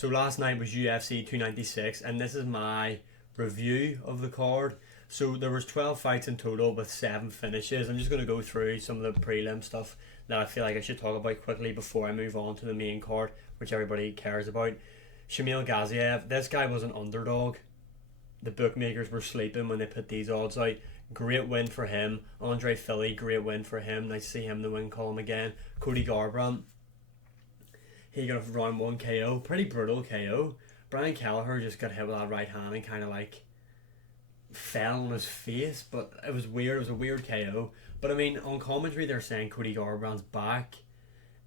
So last night was UFC 296, and this is my review of the card. So there was 12 fights in total with 7 finishes. I'm just going to go through some of the prelim stuff that I feel like I should talk about quickly before I move on to the main card, which everybody cares about. Shamil Gaziev, this guy was an underdog. The bookmakers were sleeping when they put these odds out. Great win for him. Andre Philly, great win for him. Nice to see him in the win column again. Cody Garbrandt, he got a round 1 KO. Pretty brutal KO. Brian Kelleher just got hit with that right hand and kind of like fell on his face, but it was weird. It was a weird KO. But I mean, on commentary they're saying Cody Garbrandt's back,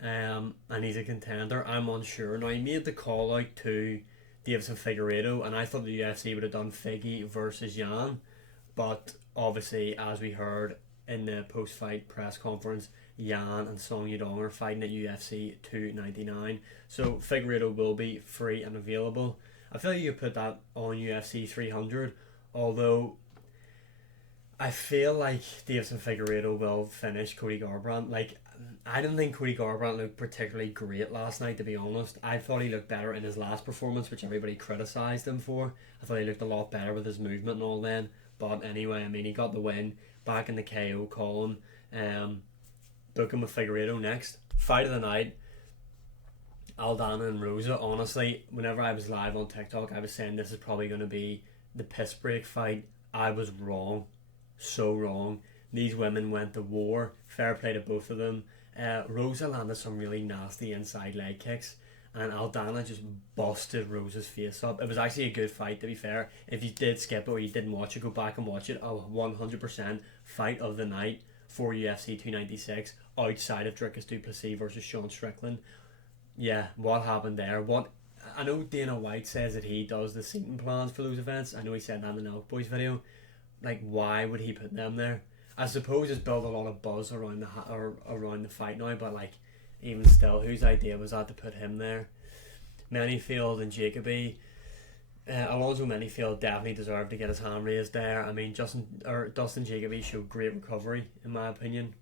and he's a contender. I'm unsure. Now, he made the call out to Davidson Figueiredo, and I thought the UFC would have done Figgy versus Jan, but obviously, as we heard in the post-fight press conference, Jan and Song Yadong are fighting at UFC 299, so Figueiredo will be free and available. I feel like you could put that on UFC 300, although I feel like Davidson Figueiredo will finish Cody Garbrandt. Like, I don't think Cody Garbrandt looked particularly great last night, to be honest. I thought he looked better in his last performance, which everybody criticised him for. I thought he looked a lot better with his movement and all then. But anyway, I mean, he got the win, back in the KO column. Book him with Figueiredo next. Fight of the night, Aldana and Rosa. Honestly, whenever I was live on TikTok, I was saying this is probably going to be the piss break fight. I was wrong. So wrong. These women went to war. Fair play to both of them. Rosa landed some really nasty inside leg kicks, and Aldana just busted Rosa's face up. It was actually a good fight, to be fair. If you did skip it or you didn't watch it, go back and watch it. A 100% fight of the night for UFC 296 outside of Dricus du Plessis versus Sean Strickland. Yeah, what happened there? I know Dana White says that he does the seating plans for those events. I know he said that in the Elk Boys video. Like, why would he put them there? I suppose it's built a lot of buzz around the fight now, but like, even still, whose idea was that to put him there? Manyfield and Jacoby. Alonzo Manyfield definitely deserved to get his hand raised there. I mean, Dustin Jacoby showed great recovery, in my opinion.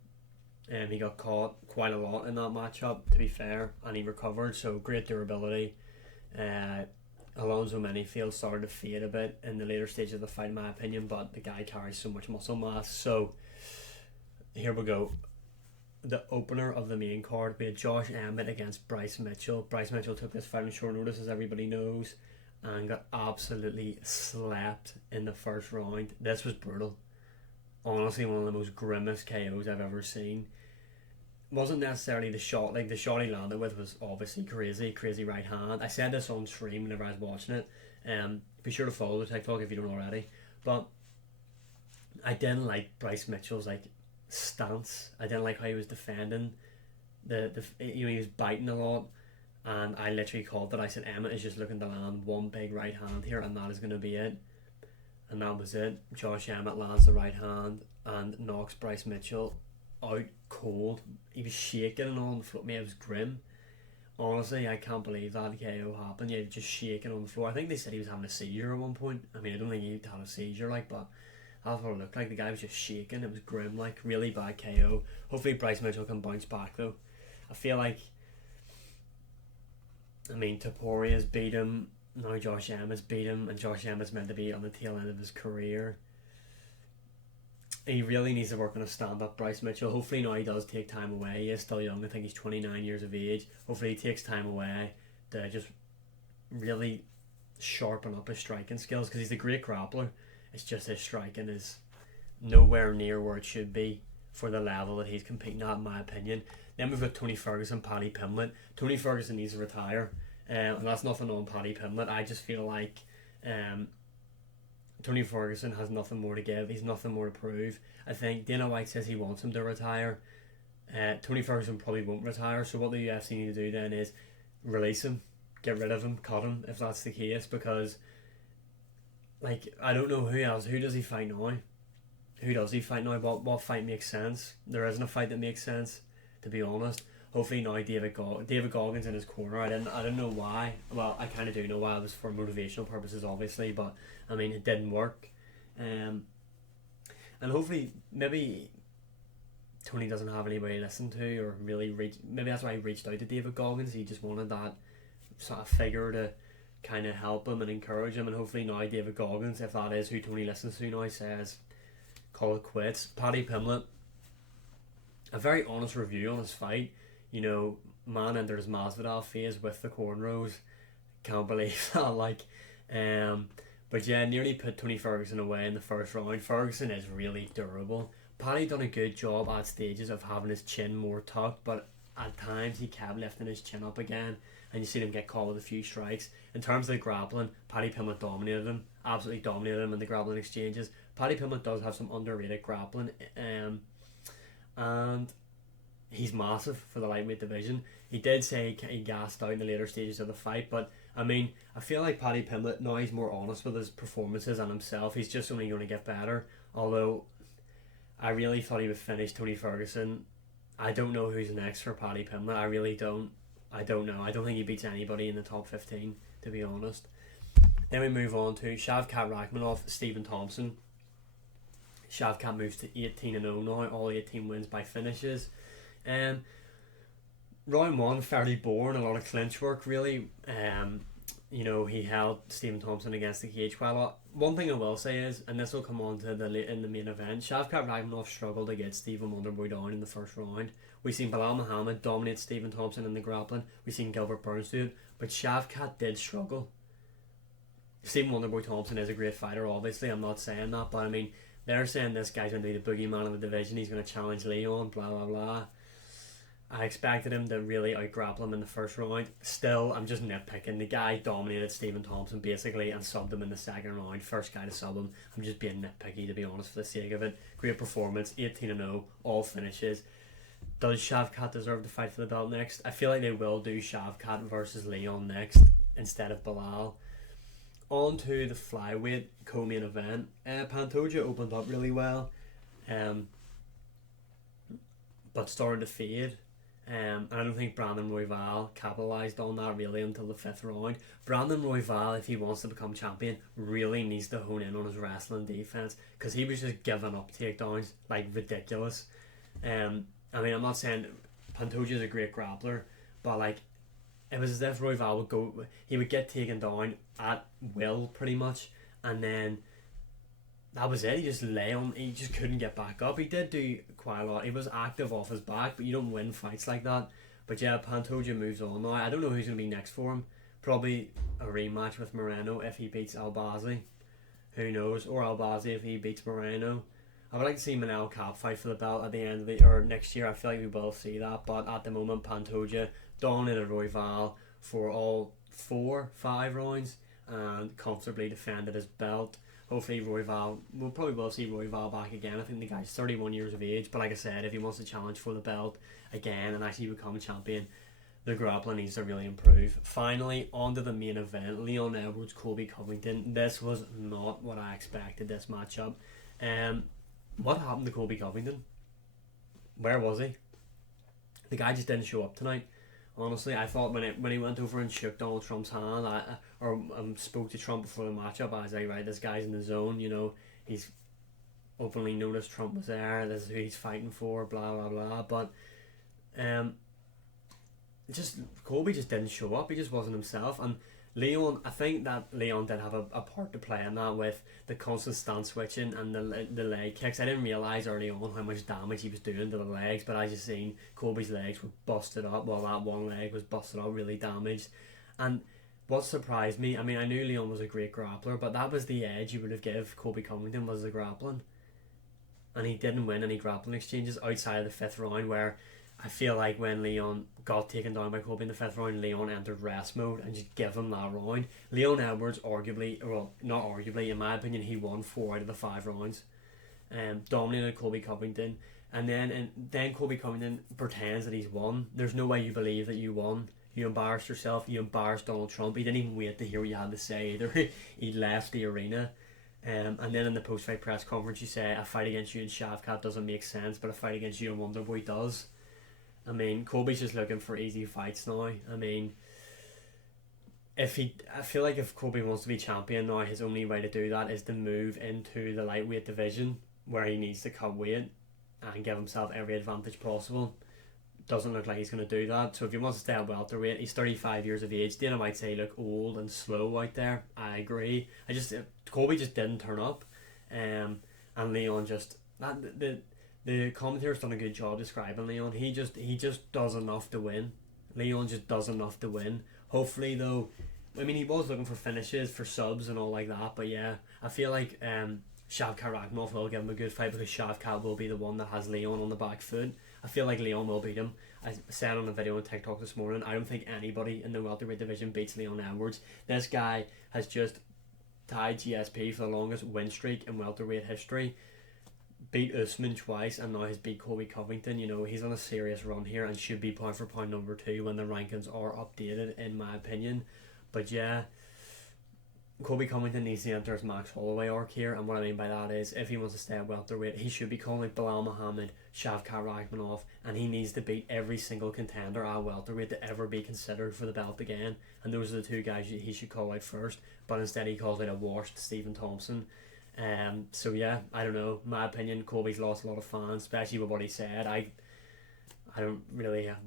He got caught quite a lot in that matchup, to be fair, and he recovered, so great durability. Alonzo Manyfield started to fade a bit in the later stage of the fight, in my opinion, but the guy carries so much muscle mass. So here we go. The opener of the main card, we had Josh Emmett against Bryce Mitchell. Bryce Mitchell took this fight on short notice, as everybody knows, and got absolutely slapped in the first round. This was brutal. Honestly, one of the most grimmest KOs I've ever seen. Wasn't necessarily the shot. Like, the shot he landed with was obviously crazy right hand. I said this on stream whenever I was watching it. Be sure to follow the TikTok if you don't already. But I didn't like Bryce Mitchell's like stance. I didn't like how he was defending. He was biting a lot, and I literally called it. I said Emmett is just looking to land one big right hand here, and that is going to be it. And that was it. Josh Emmett lands the right hand and knocks Bryce Mitchell out cold. He was shaking and all on the floor. It was grim. Honestly, I can't believe that KO happened. Yeah, just shaking on the floor. I think they said he was having a seizure at one point. I mean, I don't think he had a seizure, like, but that's what it looked like. The guy was just shaking. It was grim, like, really bad KO. Hopefully Bryce Mitchell can bounce back, though. I feel like, I mean, Toporia's beat him. Now Josh Emmett's beat him, and Josh Emmett's meant to be on the tail end of his career. He really needs to work on a stand-up, Bryce Mitchell. Hopefully now he does take time away. He is still young. I think he's 29 years of age. Hopefully he takes time away to just really sharpen up his striking skills, because he's a great grappler. It's just his striking is nowhere near where it should be for the level that he's competing at, in my opinion. Then we've got Tony Ferguson, Paddy Pimblett. Tony Ferguson needs to retire, and that's nothing on Paddy Pimblett. I just feel like Tony Ferguson has nothing more to give. He's nothing more to prove. I think Dana White says he wants him to retire. Tony Ferguson probably won't retire, so what the UFC need to do then is release him, get rid of him, cut him, if that's the case, because, like, I don't know who else. Who does he fight now? Who does he fight now? What fight makes sense? There isn't a fight that makes sense, to be honest. Hopefully now David Goggins in his corner. I don't know why. Well, I kind of do know why. It was for motivational purposes, obviously, but I mean, it didn't work. And hopefully, maybe Tony doesn't have anybody to listen to or really reach. Maybe that's why he reached out to David Goggins. He just wanted that sort of figure to kind of help him and encourage him, and hopefully now David Goggins, if that is who Tony listens to now, says call it quits. Paddy Pimblett, a very honest review on his fight. You know, man entered his Masvidal phase with the cornrows. Can't believe that, like. But yeah, nearly put Tony Ferguson away in the first round. Ferguson is really durable. Paddy done a good job at stages of having his chin more tucked, but at times he kept lifting his chin up again, and you see him get caught with a few strikes. In terms of the grappling, Paddy Pimblett dominated him, absolutely dominated him in the grappling exchanges. Paddy Pimblett does have some underrated grappling, and he's massive for the lightweight division. He did say he gassed out in the later stages of the fight, but I mean, I feel like Paddy Pimblett, now he's more honest with his performances and himself. He's just only going to get better. Although, I really thought he would finish Tony Ferguson. I don't know who's next for Paddy Pimblett. I really don't. I don't know. I don't think he beats anybody in the top 15, to be honest. Then we move on to Shavkat Rakhmonov, Stephen Thompson. Shavkat moves to 18-0 now, all 18 wins by finishes. Round 1, fairly boring, a lot of clinch work really. You know, he held Stephen Thompson against the cage quite a lot. One thing I will say is, and this will come on to in the main event, Shavkat Rakhmonov struggled to get Stephen Wonderboy down in the first round. We've seen Bilal Muhammad dominate Stephen Thompson in the grappling. We've seen Gilbert Burns do it, but Shavkat did struggle. Stephen Wonderboy Thompson is a great fighter, obviously, I'm not saying that, but I mean, they're saying this guy's going to be the boogeyman of the division, he's going to challenge Leon, blah blah blah. I expected him to really out-grapple him in the first round. Still, I'm just nitpicking. The guy dominated Stephen Thompson basically and subbed him in the second round. First guy to sub him. I'm just being nitpicky, to be honest, for the sake of it. Great performance, 18-0, all finishes. Does Shavkat deserve to fight for the belt next? I feel like they will do Shavkat versus Leon next instead of Bilal. On to the flyweight co-main event. Pantoja opened up really well, but started to fade. I don't think Brandon Royval capitalised on that really until the 5th round. Brandon Royval, if he wants to become champion, really needs to hone in on his wrestling defence, because he was just giving up takedowns like ridiculous. I mean, I'm not saying Pantoja is a great grappler, but like, it was as if Royval would get taken down at will pretty much, and then that was it. He just couldn't get back up. He did do quite a lot. He was active off his back, but you don't win fights like that. But yeah, Pantoja moves on now. I don't know who's going to be next for him. Probably a rematch with Moreno if he beats Albazi. Who knows? Or Albazi if he beats Moreno. I would like to see Manel Cap fight for the belt at the end of or next year. I feel like we will see that. But at the moment, Pantoja dominated Royval for all 4-5 rounds and comfortably defended his belt. Hopefully we'll probably see Royval back again. I think the guy's 31 years of age, but like I said, if he wants to challenge for the belt again and actually become a champion, the grappling needs to really improve. Finally, on to the main event, Leon Edwards, Colby Covington. This was not what I expected, this matchup. What happened to Colby Covington? Where was he? The guy just didn't show up tonight. Honestly, I thought when he went over and shook Donald Trump's hand, or spoke to Trump before the matchup, I was like, right, this guy's in the zone, you know, he's openly noticed Trump was there, this is who he's fighting for, blah, blah, blah, but, Colby just didn't show up, he just wasn't himself, and Leon, I think that Leon did have a part to play in that with the constant stance switching and the leg kicks. I didn't realise early on how much damage he was doing to the legs, but I just seen Colby's legs were busted up. Well, that one leg was busted up, really damaged. And what surprised me, I mean, I knew Leon was a great grappler, but that was the edge you would have given Colby Covington, was the grappling. And he didn't win any grappling exchanges outside of the 5th round, where I feel like when Leon got taken down by Colby in the 5th round, Leon entered rest mode and just give him that round. Leon Edwards not arguably, in my opinion, he won 4 out of the 5 rounds. Dominated Colby Covington. And then Colby Covington pretends that he's won. There's no way you believe that you won. You embarrassed yourself. You embarrassed Donald Trump. He didn't even wait to hear what you had to say either. He left the arena. And then in the post-fight press conference, you say, a fight against you in Shavkat doesn't make sense, but a fight against you in Wonderboy does. I mean, Colby's just looking for easy fights now. I mean, I feel like if Colby wants to be champion now, his only way to do that is to move into the lightweight division, where he needs to cut weight and give himself every advantage possible. doesn't look like he's going to do that. So if he wants to stay at welterweight, he's 35 years of age. Dana might say look old and slow out there. I agree. Colby just didn't turn up, and Leon just the commentator's done a good job describing Leon. He just does enough to win. Leon just does enough to win. Hopefully though, I mean he was looking for finishes, for subs and all like that. But yeah, I feel like Shavkat Rakhmonov will give him a good fight because Shavkat will be the one that has Leon on the back foot. I feel like Leon will beat him. I said on a video on TikTok this morning, I don't think anybody in the welterweight division beats Leon Edwards. This guy has just tied GSP for the longest win streak in welterweight history. Beat Usman twice and now has beat Colby Covington. You know, he's on a serious run here and should be pound for pound number 2 when the rankings are updated, in my opinion. But yeah, Colby Covington needs to enter his Max Holloway arc here, and what I mean by that is if he wants to stay at welterweight, he should be calling like Bilal Muhammad, Shavkat Rakhmonov, and he needs to beat every single contender at welterweight to ever be considered for the belt again. And those are the 2 guys he should call out first, but instead he calls out a washed Stephen Thompson. So yeah, I don't know. My opinion, Colby's lost a lot of fans, especially with what he said. I don't really have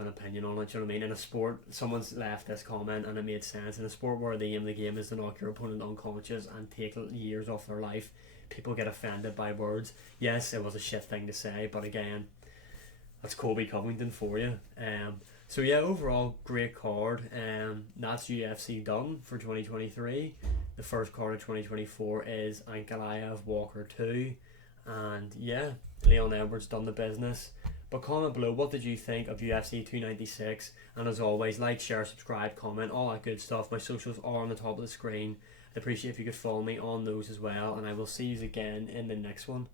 an opinion on it, you know what I mean? In a sport, someone's left this comment and it made sense. In a sport where the aim of the game is to knock your opponent unconscious and take years off their life, people get offended by words. Yes, it was a shit thing to say, but again, that's Colby Covington for you. So yeah, overall, great card. That's UFC done for 2023. The first card of 2024 is Ankalaev Walker 2. And yeah, Leon Edwards done the business. But comment below, what did you think of UFC 296? And as always, like, share, subscribe, comment, all that good stuff. My socials are on the top of the screen. I'd appreciate if you could follow me on those as well. And I will see you again in the next one.